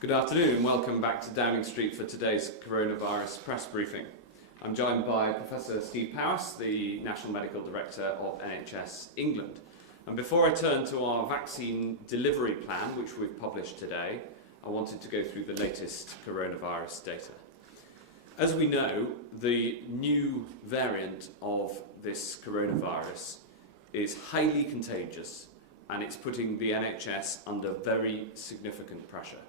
Good afternoon and welcome back to Downing Street for today's coronavirus press briefing. I'm joined by Professor Steve Powis, the National Medical Director of NHS England. And before I turn to our vaccine delivery plan, which we've published today, I wanted to go through the latest coronavirus data. As we know, the new variant of this coronavirus is highly contagious and it's putting the NHS under very significant pressure.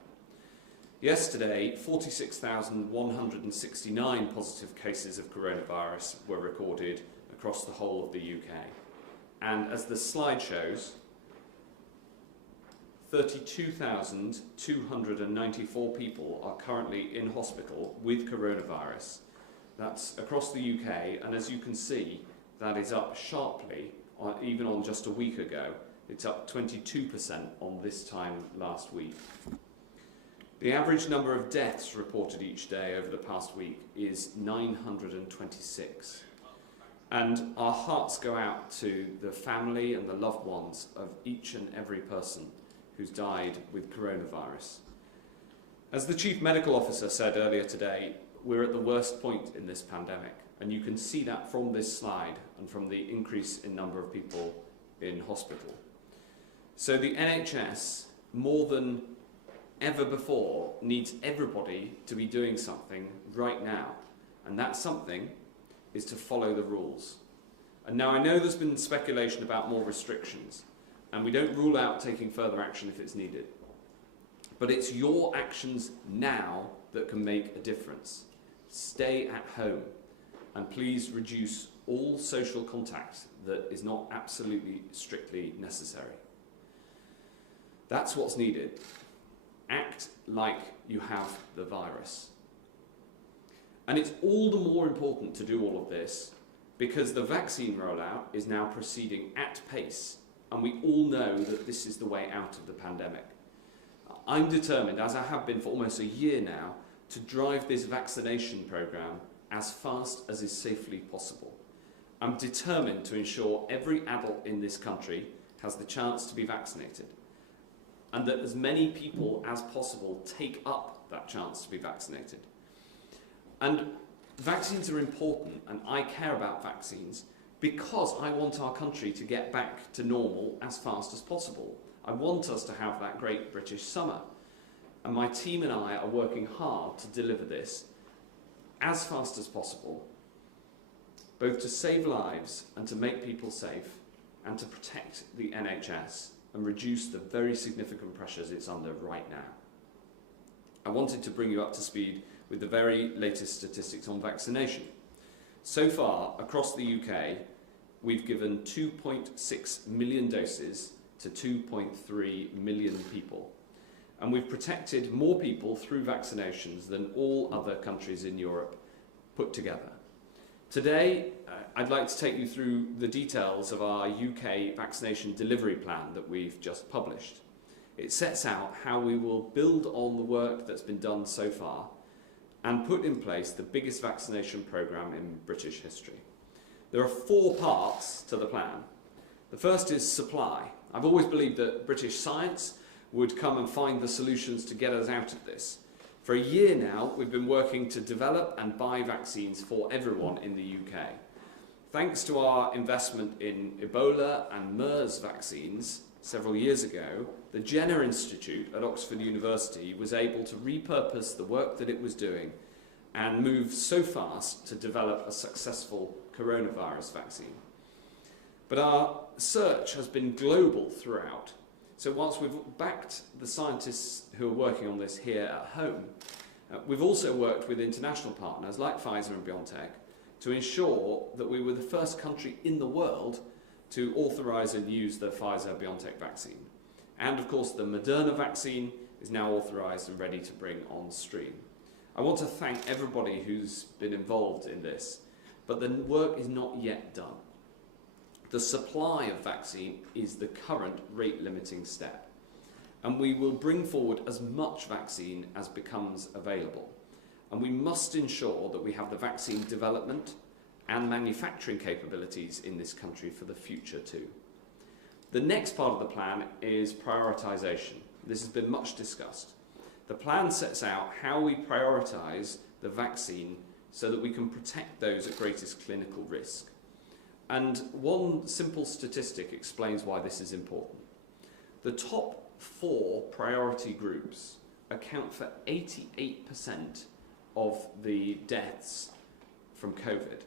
Yesterday, 46,169 positive cases of coronavirus were recorded across the whole of the UK. And as the slide shows, 32,294 people are currently in hospital with coronavirus. That's across the UK, and as you can see, that is up sharply, even on just a week ago. It's up 22% on this time last week. The average number of deaths reported each day over the past week is 926. And our hearts go out to the family and the loved ones of each and every person who's died with coronavirus. As the Chief Medical Officer said earlier today, we're at the worst point in this pandemic, and you can see that from this slide and from the increase in number of people in hospital. So the NHS, more than ever before, needs everybody to be doing something right now, and that something is to follow the rules. And now I know there's been speculation about more restrictions, and we don't rule out taking further action if it's needed, but it's your actions now that can make a difference. Stay at home, and please reduce all social contact that is not absolutely strictly necessary. That's what's needed. Act like you have the virus. And it's all the more important to do all of this because the vaccine rollout is now proceeding at pace, and we all know that this is the way out of the pandemic. I'm determined, as I have been for almost a year now, to drive this vaccination programme as fast as is safely possible. I'm determined to ensure every adult in this country has the chance to be vaccinated, and that as many people as possible take up that chance to be vaccinated. And vaccines are important, and I care about vaccines because I want our country to get back to normal as fast as possible. I want us to have that great British summer. And my team and I are working hard to deliver this as fast as possible, both to save lives and to make people safe and to protect the NHS and reduce the very significant pressures it's under right now. I wanted to bring you up to speed with the very latest statistics on vaccination. So far, across the UK, we've given 2.6 million doses to 2.3 million people. And we've protected more people through vaccinations than all other countries in Europe put together. Today, I'd like to take you through the details of our UK vaccination delivery plan that we've just published. It sets out how we will build on the work that's been done so far and put in place the biggest vaccination programme in British history. There are 4 parts to the plan. The first is supply. I've always believed that British science would come and find the solutions to get us out of this. For a year now, we've been working to develop and buy vaccines for everyone in the UK. Thanks to our investment in Ebola and MERS vaccines several years ago, the Jenner Institute at Oxford University was able to repurpose the work that it was doing and move so fast to develop a successful coronavirus vaccine. But our search has been global throughout. So whilst we've backed the scientists who are working on this here at home, we've also worked with international partners like Pfizer and BioNTech to ensure that we were the first country in the world to authorise and use the Pfizer-BioNTech vaccine. And of course the Moderna vaccine is now authorised and ready to bring on stream. I want to thank everybody who's been involved in this, but the work is not yet done. The supply of vaccine is the current rate-limiting step, and we will bring forward as much vaccine as becomes available. And we must ensure that we have the vaccine development and manufacturing capabilities in this country for the future too. The next part of the plan is prioritisation. This has been much discussed. The plan sets out how we prioritise the vaccine so that we can protect those at greatest clinical risk. And one simple statistic explains why this is important. The top 4 priority groups account for 88% of the deaths from COVID.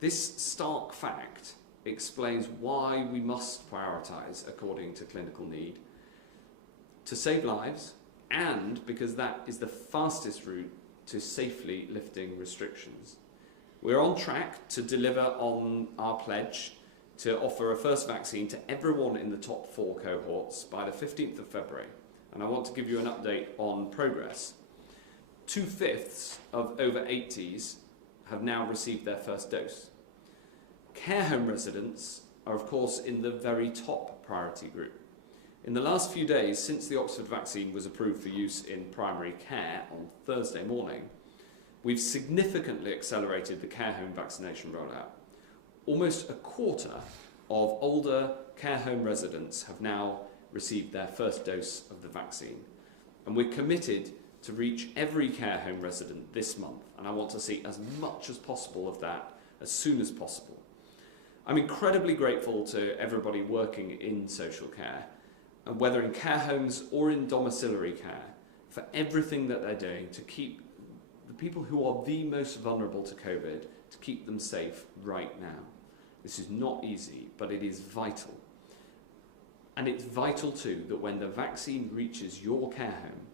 This stark fact explains why we must prioritise according to clinical need to save lives, and because that is the fastest route to safely lifting restrictions. We're on track to deliver on our pledge to offer a first vaccine to everyone in the top 4 cohorts by the 15th of February. And I want to give you an update on progress. 2/5 of over 80s have now received their first dose. Care home residents are, of course, in the very top priority group. In the last few days, since the Oxford vaccine was approved for use in primary care on Thursday morning, we've significantly accelerated the care home vaccination rollout. Almost a quarter of older care home residents have now received their first dose of the vaccine. And we're committed to reach every care home resident this month, and I want to see as much as possible of that as soon as possible. I'm incredibly grateful to everybody working in social care, and whether in care homes or in domiciliary care, for everything that they're doing to keep the people who are the most vulnerable to COVID, to keep them safe right now. This is not easy, but it is vital. And it's vital too that when the vaccine reaches your care home,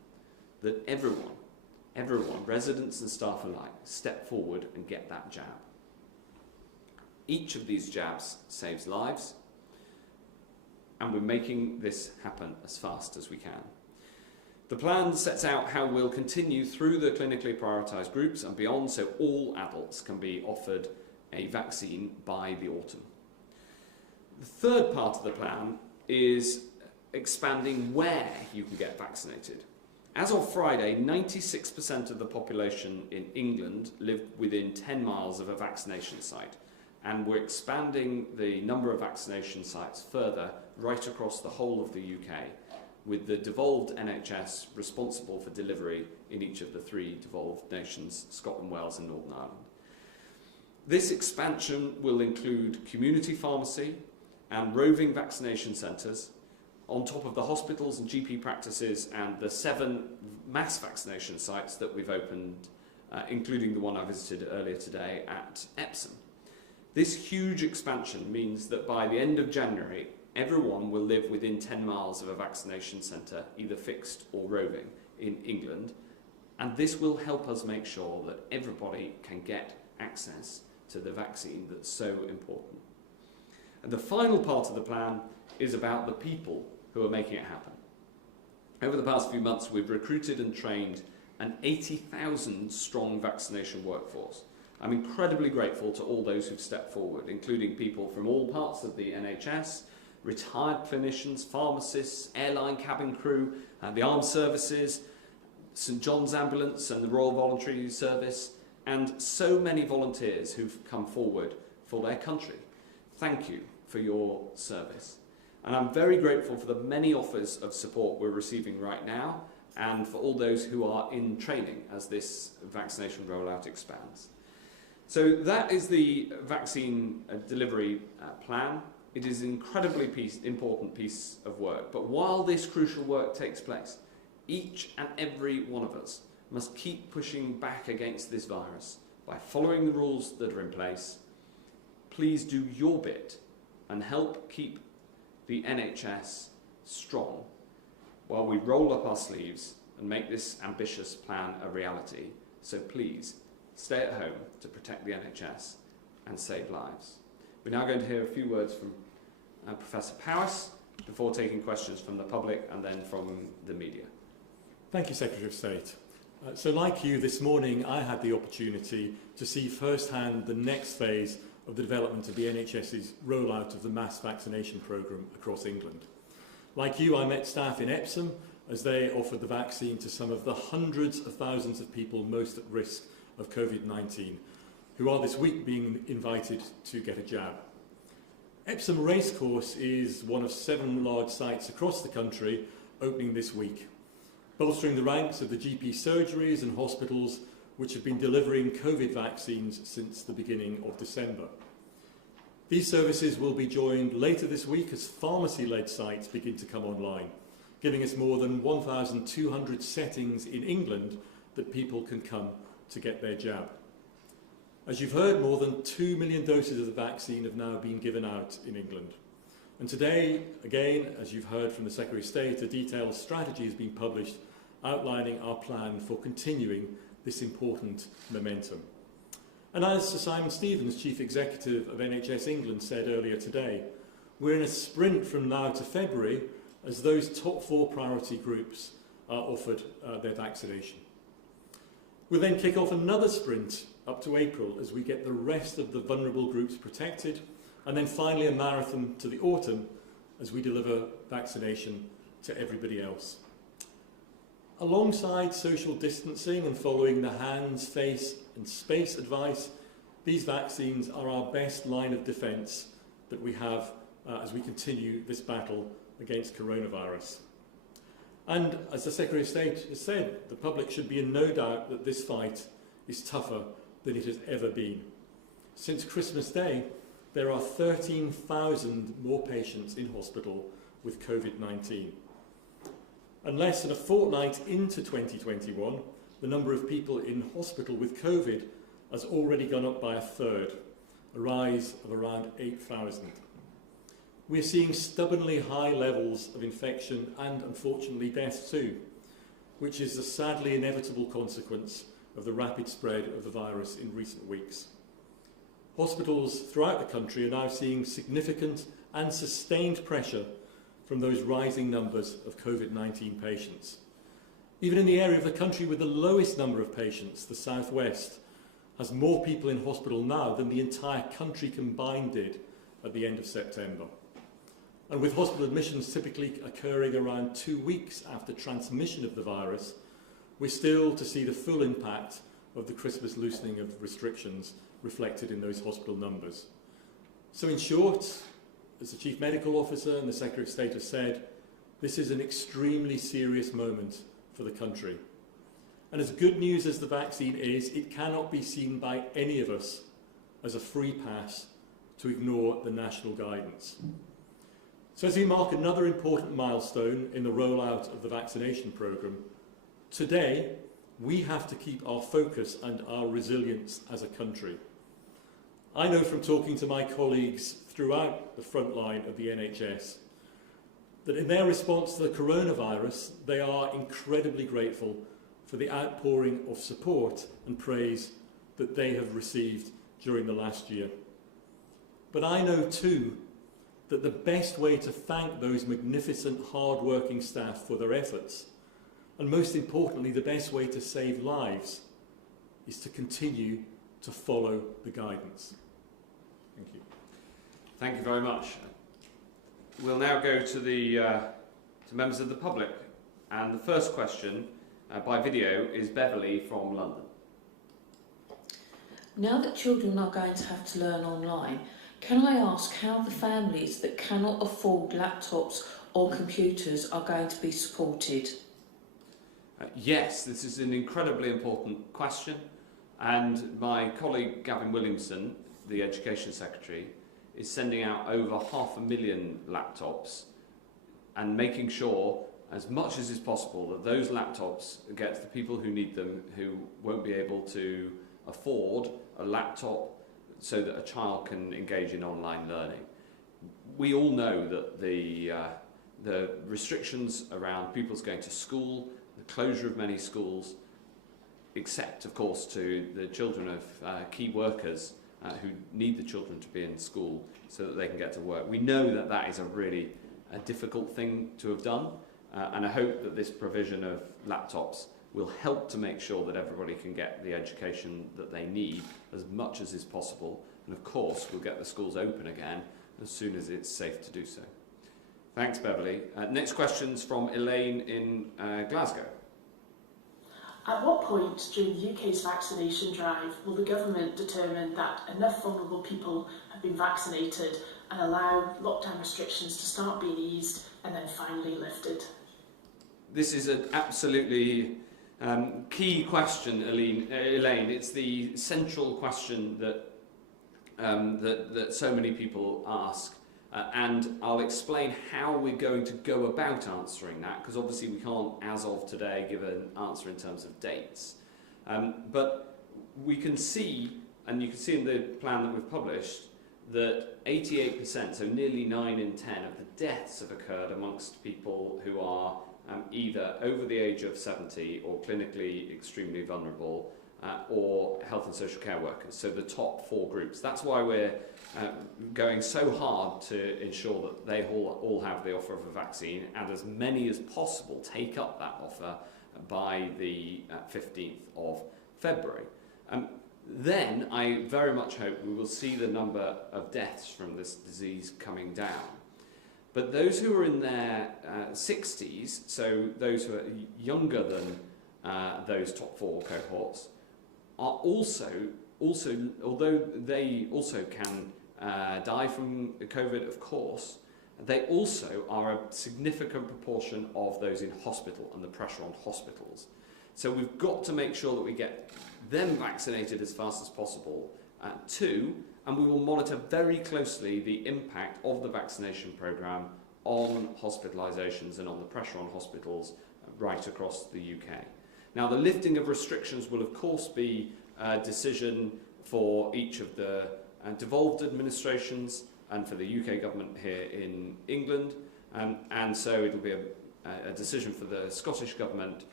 that everyone, residents and staff alike, step forward and get that jab. Each of these jabs saves lives, and we're making this happen as fast as we can. The plan sets out how we'll continue through the clinically prioritised groups and beyond, so all adults can be offered a vaccine by the autumn. The third part of the plan is expanding where you can get vaccinated. As of Friday, 96% of the population in England live within 10 miles of a vaccination site, and we're expanding the number of vaccination sites further right across the whole of the UK, with the devolved NHS responsible for delivery in each of the 3 devolved nations, Scotland, Wales and Northern Ireland. This expansion will include community pharmacy and roving vaccination centres, on top of the hospitals and GP practices and the 7 mass vaccination sites that we've opened, including the one I visited earlier today at Epsom. This huge expansion means that by the end of January, everyone will live within 10 miles of a vaccination centre, either fixed or roving, in England. And this will help us make sure that everybody can get access to the vaccine that's so important. And the final part of the plan is about the people who are making it happen. Over the past few months, we've recruited and trained an 80,000 strong vaccination workforce. I'm incredibly grateful to all those who've stepped forward, including people from all parts of the NHS, retired clinicians, pharmacists, airline cabin crew, the armed services, St John's Ambulance and the Royal Voluntary Service, and so many volunteers who've come forward for their country. Thank you for your service. And I'm very grateful for the many offers of support we're receiving right now, and for all those who are in training as this vaccination rollout expands. So that is the vaccine delivery plan. It is an incredibly important piece of work. But while this crucial work takes place, each and every one of us must keep pushing back against this virus by following the rules that are in place. Please do your bit and help keep the NHS strong while we roll up our sleeves and make this ambitious plan a reality. So please, stay at home to protect the NHS and save lives. We're now going to hear a few words from Professor Powis before taking questions from the public and then from the media. Thank you, Secretary of State. So like you, this morning I had the opportunity to see firsthand the next phase of the development of the NHS's rollout of the mass vaccination programme across England. Like you, I met staff in Epsom as they offered the vaccine to some of the hundreds of thousands of people most at risk of COVID-19, who are this week being invited to get a jab. Epsom Racecourse is one of 7 large sites across the country opening this week. bolstering the ranks of the GP surgeries and hospitals which have been delivering COVID vaccines since the beginning of December. These services will be joined later this week as pharmacy-led sites begin to come online, giving us more than 1,200 settings in England that people can come to get their jab. As you've heard, more than 2 million doses of the vaccine have now been given out in England. And today, again, as you've heard from the Secretary of State, a detailed strategy has been published outlining our plan for continuing this important momentum. And as Sir Simon Stevens, Chief Executive of NHS England, said earlier today, we're in a sprint from now to February as those top 4 priority groups are offered their vaccination. We'll then kick off another sprint up to April as we get the rest of the vulnerable groups protected, and then finally a marathon to the autumn as we deliver vaccination to everybody else. Alongside social distancing and following the hands, face and space advice, these vaccines are our best line of defence that we have as we continue this battle against coronavirus. And as the Secretary of State has said, the public should be in no doubt that this fight is tougher than it has ever been. Since Christmas Day, there are 13,000 more patients in hospital with COVID-19. And less than a fortnight into 2021, the number of people in hospital with COVID has already gone up by a third, a rise of around 8,000. We're seeing stubbornly high levels of infection and, unfortunately, death too, which is the sadly inevitable consequence of the rapid spread of the virus in recent weeks. Hospitals throughout the country are now seeing significant and sustained pressure from those rising numbers of COVID-19 patients. Even in the area of the country with the lowest number of patients, the South West, has more people in hospital now than the entire country combined did at the end of September. And with hospital admissions typically occurring around 2 weeks after transmission of the virus, we're still to see the full impact of the Christmas loosening of restrictions reflected in those hospital numbers. So in short, as the Chief Medical Officer and the Secretary of State have said, this is an extremely serious moment for the country. And as good news as the vaccine is, it cannot be seen by any of us as a free pass to ignore the national guidance. So as we mark another important milestone in the rollout of the vaccination programme, today we have to keep our focus and our resilience as a country. I know from talking to my colleagues throughout the front line of the NHS that in their response to the coronavirus, they are incredibly grateful for the outpouring of support and praise that they have received during the last year. But I know too that the best way to thank those magnificent hard-working staff for their efforts, and most importantly, the best way to save lives, is to continue to follow the guidance. Thank you. Thank you very much. We'll now go to the to members of the public, and the first question by video is Beverly from London. Now that children are going to have to learn online, can I ask how the families that cannot afford laptops or computers are going to be supported? Yes, this is an incredibly important question, and my colleague Gavin Williamson, the Education Secretary, is sending out over 500,000 laptops and making sure, as much as is possible, that those laptops get to the people who need them, who won't be able to afford a laptop, so that a child can engage in online learning. We all know that the restrictions around pupils going to school, the closure of many schools, except of course to the children of key workers who need the children to be in school so that they can get to work. We know that that is a really difficult thing to have done, and I hope that this provision of laptops will help to make sure that everybody can get the education that they need as much as is possible, and of course we'll get the schools open again as soon as it's safe to do so. Thanks, Beverly. Next question's from Elaine in Glasgow. At what point during the UK's vaccination drive will the government determine that enough vulnerable people have been vaccinated and allow lockdown restrictions to start being eased and then finally lifted? this is an absolutely key question, Elaine. It's the central question that that so many people ask, and I'll explain how we're going to go about answering that, because obviously we can't, as of today, give an answer in terms of dates. But we can see, and you can see in the plan that we've published, that 88%, so nearly 9 in 10 of the deaths have occurred amongst people who are either over the age of 70 or clinically extremely vulnerable, or health and social care workers, so the top 4 groups. That's why we're going so hard to ensure that they all have the offer of a vaccine, and as many as possible take up that offer by the 15th of February. Then I very much hope we will see the number of deaths from this disease coming down. But those who are in their 60s, so those who are younger than those top 4 cohorts, are also, although they also can die from COVID, of course, they also are a significant proportion of those in hospital and the pressure on hospitals. So we've got to make sure that we get them vaccinated as fast as possible too, and we will monitor very closely the impact of the vaccination programme on hospitalisations and on the pressure on hospitals right across the UK. Now, the lifting of restrictions will of course be a decision for each of the devolved administrations and for the UK government here in England, and so it'll be a decision for the Scottish government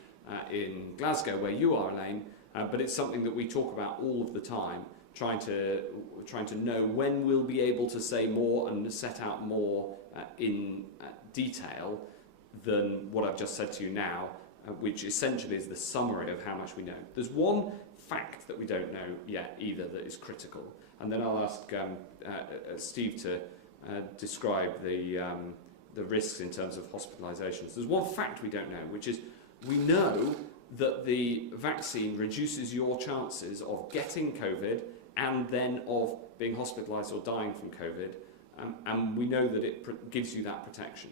in Glasgow, where you are, Elaine, but it's something that we talk about all of the time, trying to know when we'll be able to say more and set out more in detail than what I've just said to you now, which essentially is the summary of how much we know. There's one fact that we don't know yet either that is critical, and then I'll ask Steve to describe the risks in terms of hospitalisations. There's one fact we don't know, which is we know that the vaccine reduces your chances of getting COVID and then of being hospitalised or dying from COVID, and we know that it gives you that protection.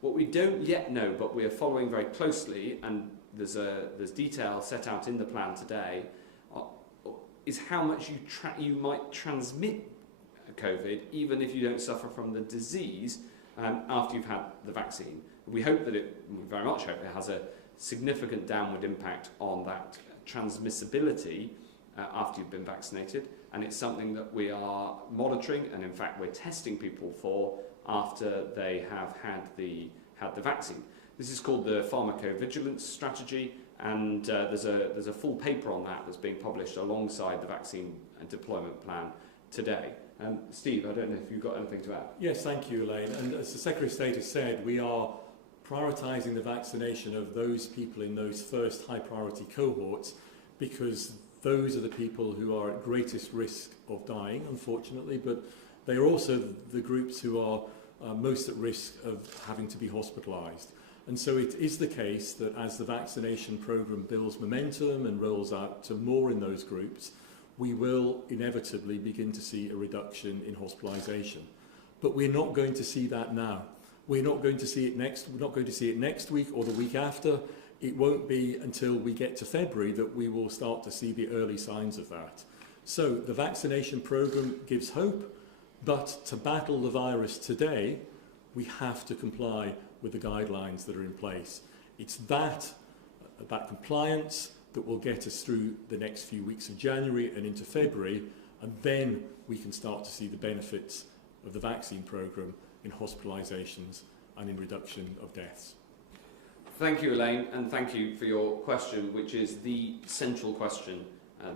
What we don't yet know, but we are following very closely, and there's detail set out in the plan today, is how much you might transmit COVID, even if you don't suffer from the disease after you've had the vaccine. We hope that we very much hope it has a significant downward impact on that transmissibility after you've been vaccinated, and it's something that we are monitoring, and in fact we're testing people for after they have had the vaccine. This is called the pharmacovigilance strategy, and there's a full paper on that that's being published alongside the vaccine and deployment plan today. Steve, I don't know if you've got anything to add. Yes, thank you, Elaine. And as the Secretary of State has said, we are prioritising the vaccination of those people in those first high priority cohorts, because those are the people who are at greatest risk of dying, unfortunately, but they are also the groups who are most at risk of having to be hospitalised. And so it is the case that as the vaccination programme builds momentum and rolls out to more in those groups, we will inevitably begin to see a reduction in hospitalisation. But we're not going to see that now. We're not going to see it next week or the week after. It won't be until we get to February that we will start to see the early signs of that. So the vaccination programme gives hope, but to battle the virus today, we have to comply with the guidelines that are in place. It's that compliance that will get us through the next few weeks of January and into February, and then we can start to see the benefits of the vaccine programme in hospitalisations and in reduction of deaths. Thank you, Elaine, and thank you for your question, which is the central question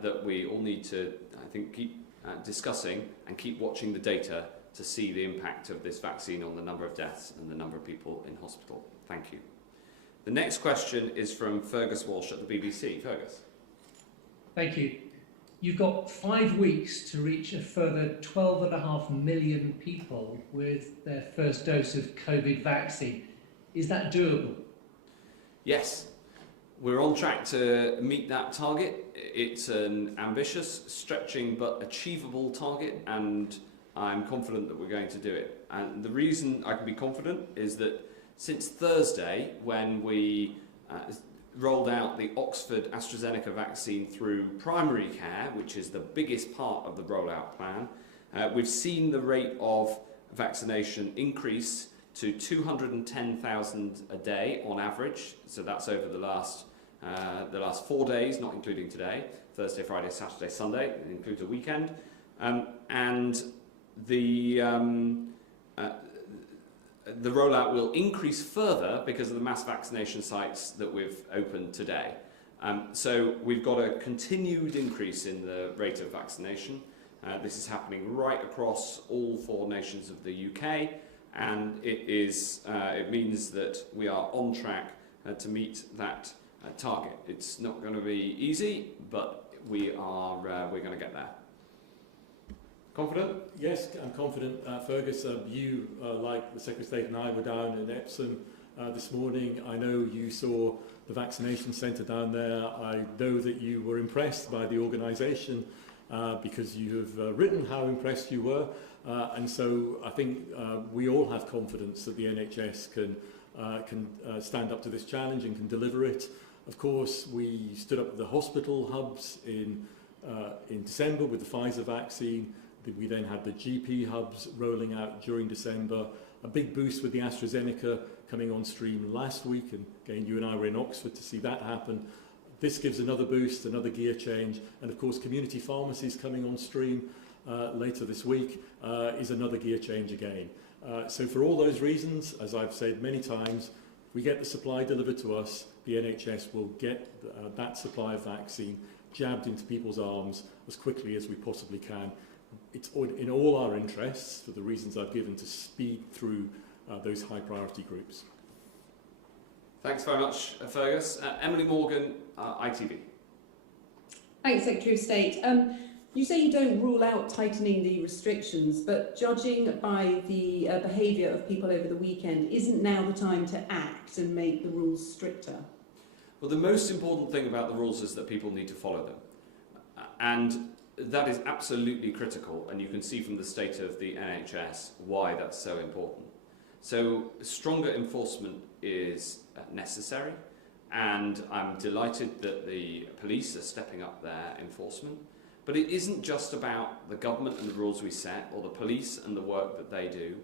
that we all need to, I think, keep discussing and keep watching the data to see the impact of this vaccine on the number of deaths and the number of people in hospital. Thank you. The next question is from Fergus Walsh at the BBC. Fergus. Thank you. You've got 5 weeks to reach a further 12.5 million people with their first dose of COVID vaccine. Is that doable? Yes, we're on track to meet that target. It's an ambitious, stretching but achievable target, and I'm confident that we're going to do it. And the reason I can be confident is that Since Thursday, when we rolled out the Oxford AstraZeneca vaccine through primary care, which is the biggest part of the rollout plan, we've seen the rate of vaccination increase to 210,000 a day on average. So that's over the last 4 days, not including today, Thursday, Friday, Saturday, Sunday. It includes a weekend. And the rollout will increase further because of the mass vaccination sites that we've opened today. So we've got a continued increase in the rate of vaccination. This is happening right across all 4 nations of the UK, and it means that we are on track to meet that target. It's not going to be easy, but we're going to get there. Confident? Yes, I'm confident, Fergus. You, like the Secretary of State and I, were down in Epsom this morning. I know you saw the vaccination centre down there. I know that you were impressed by the organisation because you have written how impressed you were. And so I think we all have confidence that the NHS can stand up to this challenge and can deliver it. Of course, we stood up at the hospital hubs in December with the Pfizer vaccine. We then had the GP hubs rolling out during December. A big boost with the AstraZeneca coming on stream last week. And again, you and I were in Oxford to see that happen. This gives another boost, another gear change. And of course, community pharmacies coming on stream later this week is another gear change again. So for all those reasons, as I've said many times, if we get the supply delivered to us, the NHS will get that supply of vaccine jabbed into people's arms as quickly as we possibly can. It's in all our interests, for the reasons I've given, to speed through those high priority groups. Thanks very much, Fergus. Emily Morgan, ITV. Thanks, Secretary of State. You say you don't rule out tightening the restrictions, but judging by the behaviour of people over the weekend, isn't now the time to act and make the rules stricter? Well, the most important thing about the rules is that people need to follow them. And that is absolutely critical, and you can see from the state of the NHS why that's so important. So stronger enforcement is necessary, and I'm delighted that the police are stepping up their enforcement. But it isn't just about the government and the rules we set, or the police and the work that they do.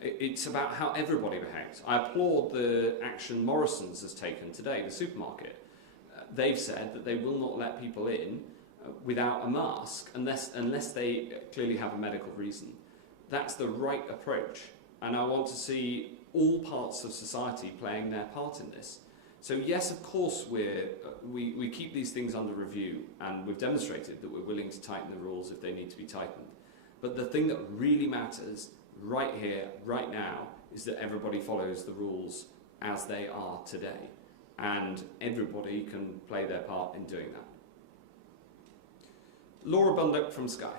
It's about how everybody behaves. I applaud the action Morrison's has taken today, the supermarket. They've said that they will not let people in without a mask unless they clearly have a medical reason. That's the right approach, and I want to see all parts of society playing their part in this. So yes, of course we keep these things under review, and we've demonstrated that we're willing to tighten the rules if they need to be tightened. But the thing that really matters right here, right now, is that everybody follows the rules as they are today, and everybody can play their part in doing that. Laura Bundock from Sky.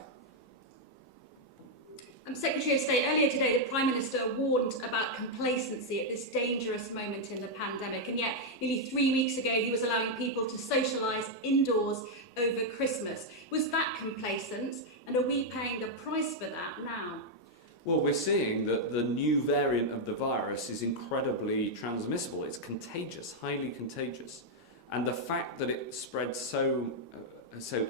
Secretary of State, earlier today the Prime Minister warned about complacency at this dangerous moment in the pandemic, and yet nearly 3 weeks ago he was allowing people to socialise indoors over Christmas. Was that complacent, and are we paying the price for that now? Well, we're seeing that the new variant of the virus is incredibly transmissible. It's contagious, highly contagious. And the fact that it spreads so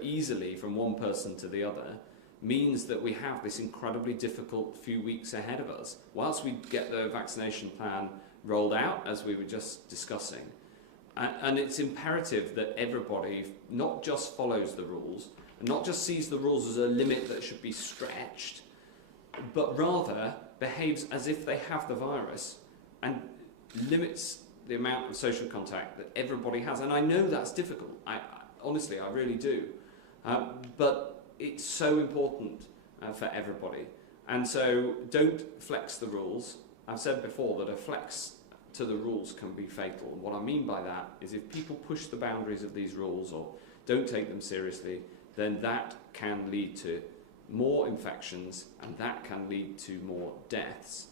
easily from one person to the other means that we have this incredibly difficult few weeks ahead of us, whilst we get the vaccination plan rolled out, as we were just discussing. And it's imperative that everybody not just follows the rules, and not just sees the rules as a limit that should be stretched, but rather behaves as if they have the virus and limits the amount of social contact that everybody has. And I know that's difficult. Honestly, I really do. But it's so important for everybody. And so don't flex the rules. I've said before that a flex to the rules can be fatal. And what I mean by that is if people push the boundaries of these rules or don't take them seriously, then that can lead to more infections, and that can lead to more deaths.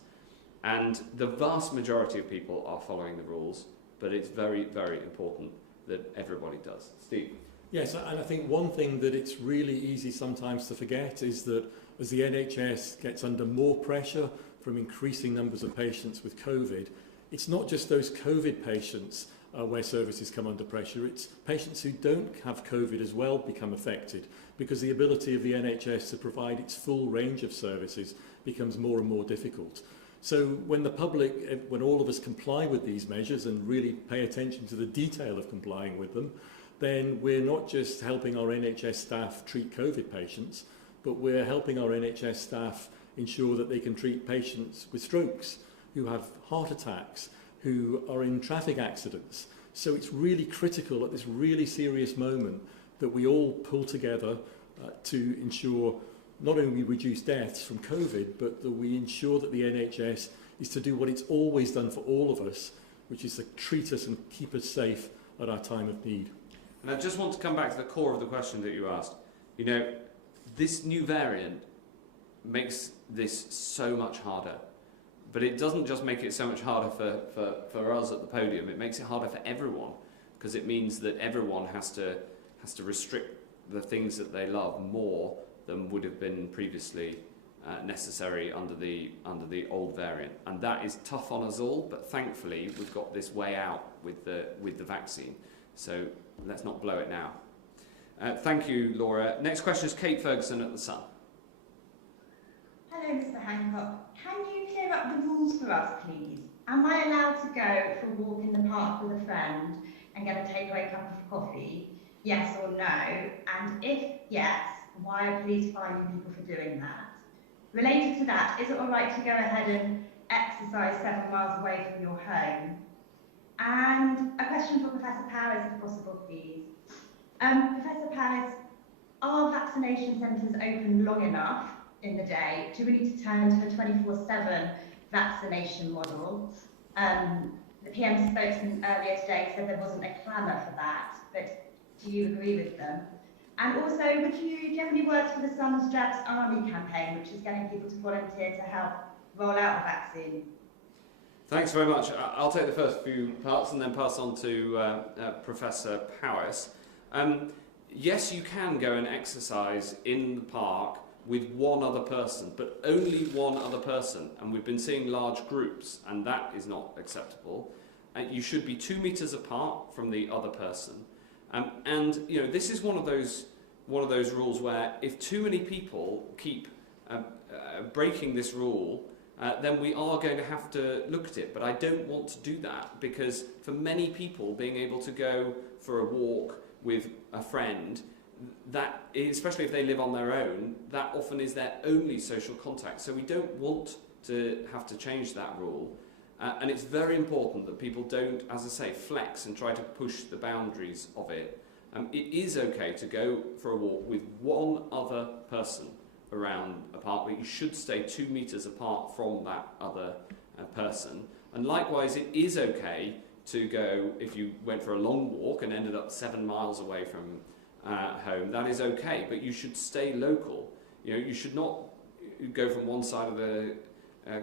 And the vast majority of people are following the rules, but it's very, very important that everybody does. Steve? Yes, and I think one thing that it's really easy sometimes to forget is that as the NHS gets under more pressure from increasing numbers of patients with COVID, it's not just those COVID patients where services come under pressure, it's patients who don't have COVID as well become affected, because the ability of the NHS to provide its full range of services becomes more and more difficult. So when the public, when all of us comply with these measures and really pay attention to the detail of complying with them, then we're not just helping our NHS staff treat COVID patients, but we're helping our NHS staff ensure that they can treat patients with strokes, who have heart attacks, who are in traffic accidents. So it's really critical at this really serious moment that we all pull together to ensure not only we reduce deaths from COVID, but that we ensure that the NHS is to do what it's always done for all of us, which is to treat us and keep us safe at our time of need. And I just want to come back to the core of the question that you asked. You know, this new variant makes this so much harder. But it doesn't just make it so much harder for us at the podium, it makes it harder for everyone, because it means that everyone has to restrict the things that they love more than would have been previously necessary under the old variant. And that is tough on us all, but thankfully we've got this way out with the vaccine. So let's not blow it now. Thank you, Laura. Next question is Kate Ferguson at The Sun. Hello, Mr. Hancock. Can you clear up the rules for us, please? Am I allowed to go for a walk in the park with a friend and get a takeaway cup of coffee? Yes or no? And if yes, why are police fining people for doing that? Related to that, is it all right to go ahead and exercise 7 miles away from your home? And a question for Professor Powers, if possible, please. Professor Powers, are vaccination centres open long enough in the day? Do we need to turn to a 24/7 vaccination model? The PM spokesman earlier today said there wasn't a clamour for that, but do you agree with them? And also, do you have any words for the Sons Jabs Army campaign, which is getting people to volunteer to help roll out the vaccine? Thanks very much. I'll take the first few parts and then pass on to Professor Powers. Yes, you can go and exercise in the park with one other person, but only one other person. And we've been seeing large groups, and that is not acceptable. You should be 2 meters apart from the other person. And you know, this is one of those rules where if too many people keep breaking this rule, then we are going to have to look at it. But I don't want to do that, because for many people, being able to go for a walk with a friend, that, especially if they live on their own, that often is their only social contact. So we don't want to have to change that rule. And it's very important that people don't, as I say, flex and try to push the boundaries of it. It is okay to go for a walk with one other person around a park, but you should stay 2 meters apart from that other person. And likewise, it is okay to go, if you went for a long walk and ended up 7 miles away from home, that is okay, but you should stay local. You know, you should not go from one side of the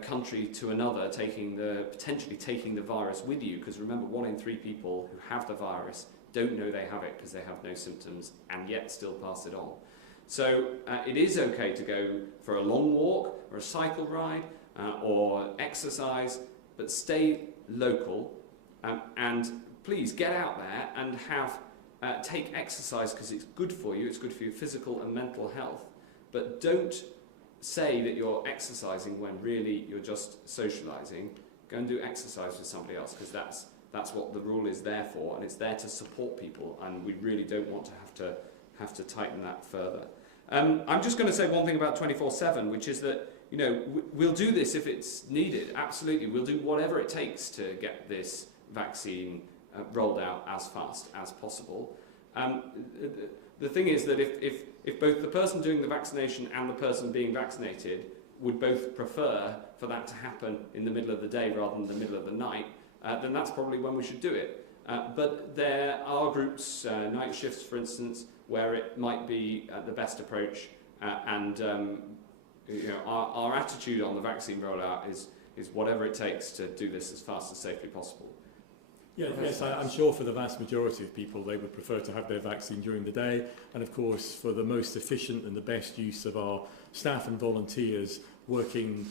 country to another, potentially taking the virus with you, because remember, 1 in 3 people who have the virus don't know they have it because they have no symptoms and yet still pass it on. So it is okay to go for a long walk or a cycle ride or exercise, but stay local, and please get out there and take exercise, because it's good for you, it's good for your physical and mental health, but don't say that you're exercising when really you're just socialising. Go and do exercise with somebody else, because that's what the rule is there for, and it's there to support people, and we really don't want to have to tighten that further. I'm just going to say one thing about 24/7, which is that, you know, we'll do this if it's needed. Absolutely, we'll do whatever it takes to get this vaccine rolled out as fast as possible. The thing is that if both the person doing the vaccination and the person being vaccinated would both prefer for that to happen in the middle of the day rather than the middle of the night, then that's probably when we should do it. But there are groups, night shifts for instance, where it might be the best approach, and you know, our attitude on the vaccine rollout is whatever it takes to do this as fast as safely possible. Yeah, yes, I'm sure for the vast majority of people, they would prefer to have their vaccine during the day. And of course, for the most efficient and the best use of our staff and volunteers working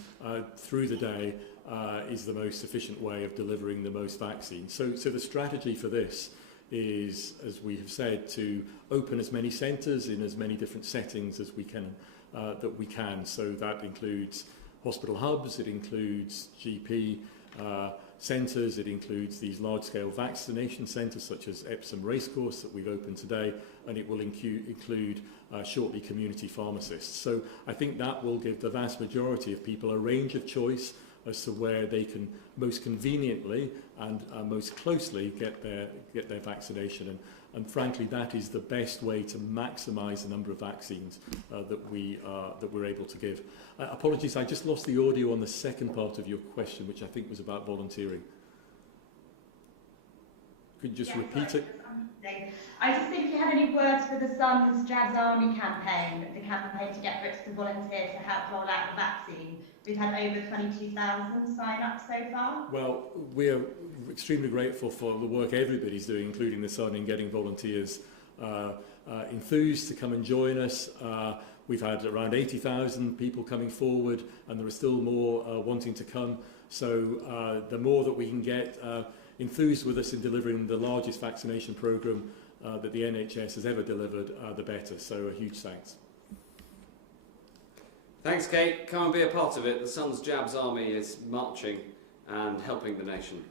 through the day, is the most efficient way of delivering the most vaccine. So the strategy for this is, as we have said, to open as many centres in as many different settings as we can, So that includes hospital hubs, it includes GP centres, it includes these large-scale vaccination centres such as Epsom Racecourse that we've opened today, and it will include shortly community pharmacists. So I think that will give the vast majority of people a range of choice as to where they can most conveniently and most closely get their vaccination. And frankly, that is the best way to maximise the number of vaccines that we're able to give. Apologies, I just lost the audio on the second part of your question, which I think was about volunteering. Could you just repeat it? I just think if you had any words for the Sons Jabs Army campaign, the campaign to get Brits to volunteer to help roll out the vaccine. We've had over 22,000 sign up so far. Well, we're extremely grateful for the work everybody's doing, including the Sun, in getting volunteers enthused to come and join us. We've had around 80,000 people coming forward, and there are still more wanting to come. So the more that we can get enthused with us in delivering the largest vaccination programme that the NHS has ever delivered, the better. So a huge thanks. Thanks, Kate. Come and be a part of it. The Sons Jabs Army is marching and helping the nation.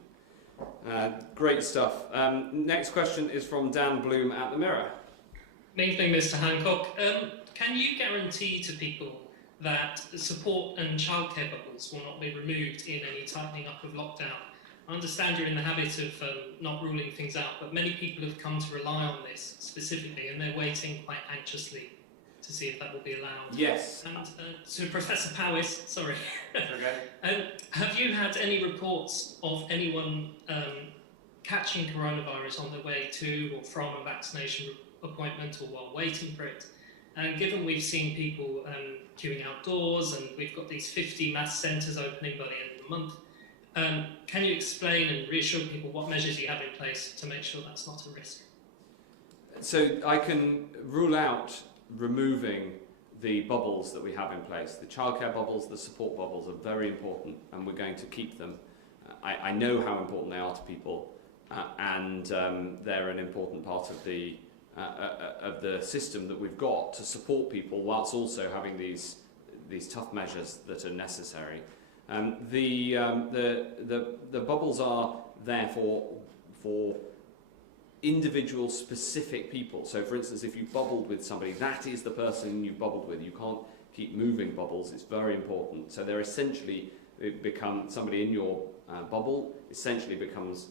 Great stuff. Next question is from Dan Bloom at the Mirror. Good evening, Mr. Hancock. Can you guarantee to people that support and childcare bubbles will not be removed in any tightening up of lockdown? I understand you're in the habit of not ruling things out, but many people have come to rely on this specifically, and they're waiting quite anxiously to see if that will be allowed. Yes. And to Professor Powis, sorry. Okay. Have you had any reports of anyone catching coronavirus on their way to or from a vaccination appointment or while waiting for it? And given we've seen people queuing outdoors and we've got these 50 mass centres opening by the end of the month, can you explain and reassure people what measures you have in place to make sure that's not a risk? So I can rule out removing the bubbles that we have in place. The childcare bubbles, the support bubbles are very important, and we're going to keep them. I know how important they are to people, and they're an important part of the system that we've got to support people, whilst also having these tough measures that are necessary. The bubbles are there for individual specific people. So for instance, if you've bubbled with somebody, that is the person you've bubbled with. You can't keep moving bubbles. It's very important. So they're essentially become somebody in your bubble essentially becomes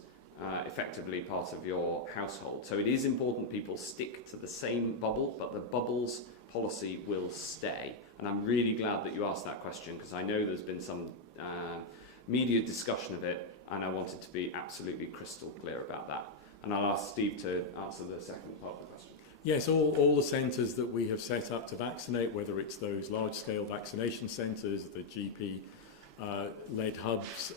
effectively part of your household. So it is important people stick to the same bubble, but the bubbles policy will stay. And I'm really glad that you asked that question, because I know there's been some media discussion of it, and I wanted to be absolutely crystal clear about that. And I'll ask Steve to answer the second part of the question. Yes, all the centres that we have set up to vaccinate, whether it's those large-scale vaccination centres, the GP-led hubs,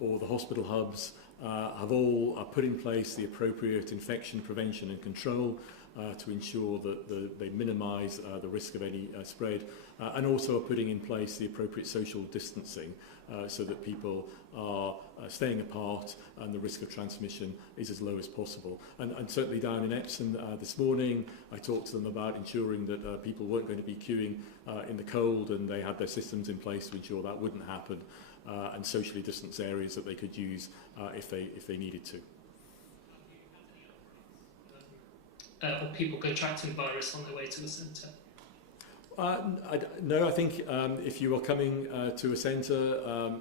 or the hospital hubs, have all put in place the appropriate infection prevention and control to ensure that they minimise the risk of any spread, and also are putting in place the appropriate social distancing so that people are staying apart and the risk of transmission is as low as possible. And certainly down in Epsom this morning, I talked to them about ensuring that people weren't going to be queuing in the cold, and they had their systems in place to ensure that wouldn't happen, and socially distanced areas that they could use if they needed to. Or people contracting the virus on their way to the centre? No, I think if you are coming to a centre,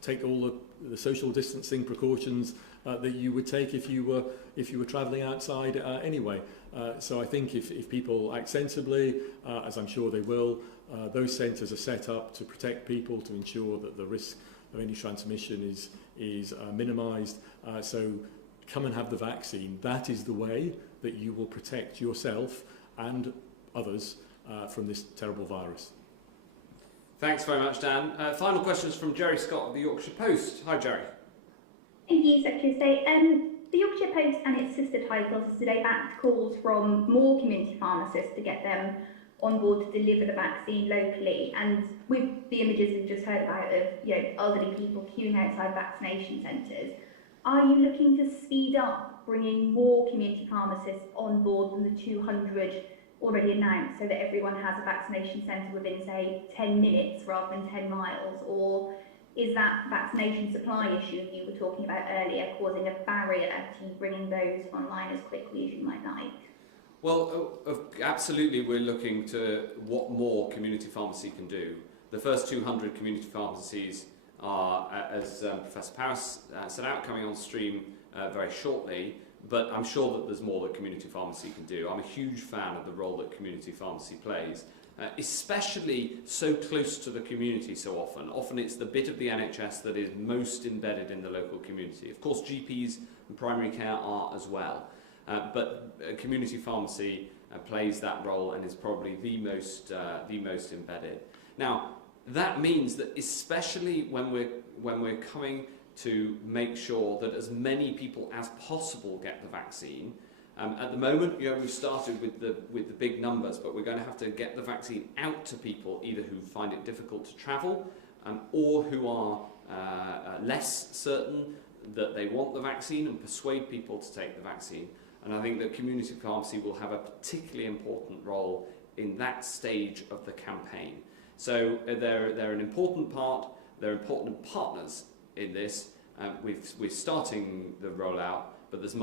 take all the social distancing precautions that you would take if you were travelling outside anyway. So I think if people act sensibly, as I'm sure they will, those centres are set up to protect people, to ensure that the risk of any transmission is minimised. So come and have the vaccine. That is the way that you will protect yourself and others from this terrible virus. Thanks very much, Dan. Final questions from Jerry Scott of the Yorkshire Post. Hi, Jerry. Thank you, Secretary of State. The Yorkshire Post and its sister titles has today backed calls from more community pharmacists to get them on board to deliver the vaccine locally. And with the images we've just heard about of elderly people queuing outside vaccination centres, are you looking to speed up bringing more community pharmacists on board than the 200 already announced, so that everyone has a vaccination centre within, say, 10 minutes rather than 10 miles? Or is that vaccination supply issue you were talking about earlier causing a barrier to bringing those online as quickly as you might like? Well, absolutely, we're looking to what more community pharmacy can do. The first 200 community pharmacies are, as Professor Paris set out, coming on stream very shortly, but I'm sure that there's more that community pharmacy can do. I'm a huge fan of the role that community pharmacy plays, especially so close to the community so often. Often it's the bit of the NHS that is most embedded in the local community. Of course, GPs and primary care are as well. But community pharmacy plays that role and is probably the most embedded. Now, that means that especially when we're coming to make sure that as many people as possible get the vaccine, at the moment, we've started with the big numbers, but we're going to have to get the vaccine out to people either who find it difficult to travel or who are less certain that they want the vaccine, and persuade people to take the vaccine. And I think that community pharmacy will have a particularly important role in that stage of the campaign. So they're an important part, they're important partners in this. We're starting the rollout, but there's